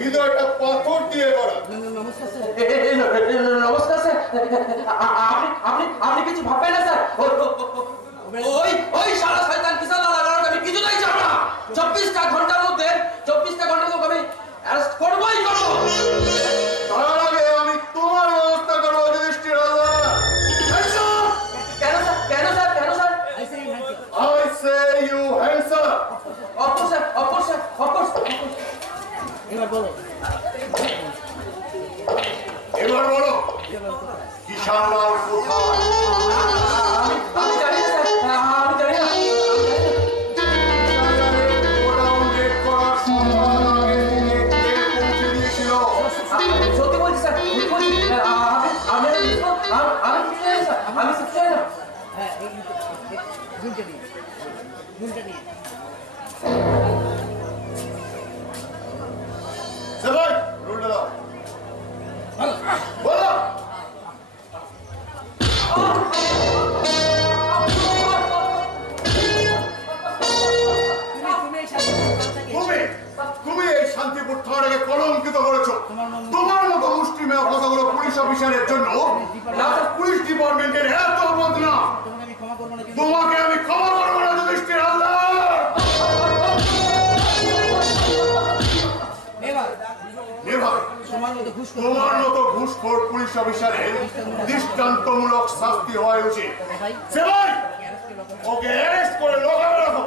হৃদয়টা পাথর দিয়ে গড়া। নমস্কার স্যার। আপনি কিছু ভাববেন না স্যার। ওই সারা শয়তান কিসান আমি কিছুটাই চাই না। 24টা ঘন্টার মধ্যে আমি অ্যারেস্ট করবই করবো। তার আগে আমি তোমার ব্যবস্থা করবো যুধিষ্ঠির রাজা। কেন sir? I say you hands up. Of course. এবার বলো কিষানলাল কোথায়? আমি জানি না স্যার। আমি জানি না। গোডাউন রেড করার সম্মান আগে থেকে কে পৌঁছে দিয়েছিল? সত্যি বলছি স্যার। আমি কিছু জানি না। সেভাই রুলটা দাও। বলো তুমি এই শান্তিপুর থানাকে কলঙ্কিত করেছো। তোমার মতো মুষ্টিমেয় কথাগুলো পুলিশ অফিসারের জন্য পুলিশ ডিপার্টমেন্টের এত বদনা। তোমাকে আমি ক্ষমা করবো না যুধিষ্ঠির রাজা। তোমার মতো ঘুষখোর পুলিশ অফিসারের দৃষ্টান্তমূলক শাস্তি হওয়া উচিত। ওকে অ্যারেস্ট করে লোকালে রাখো।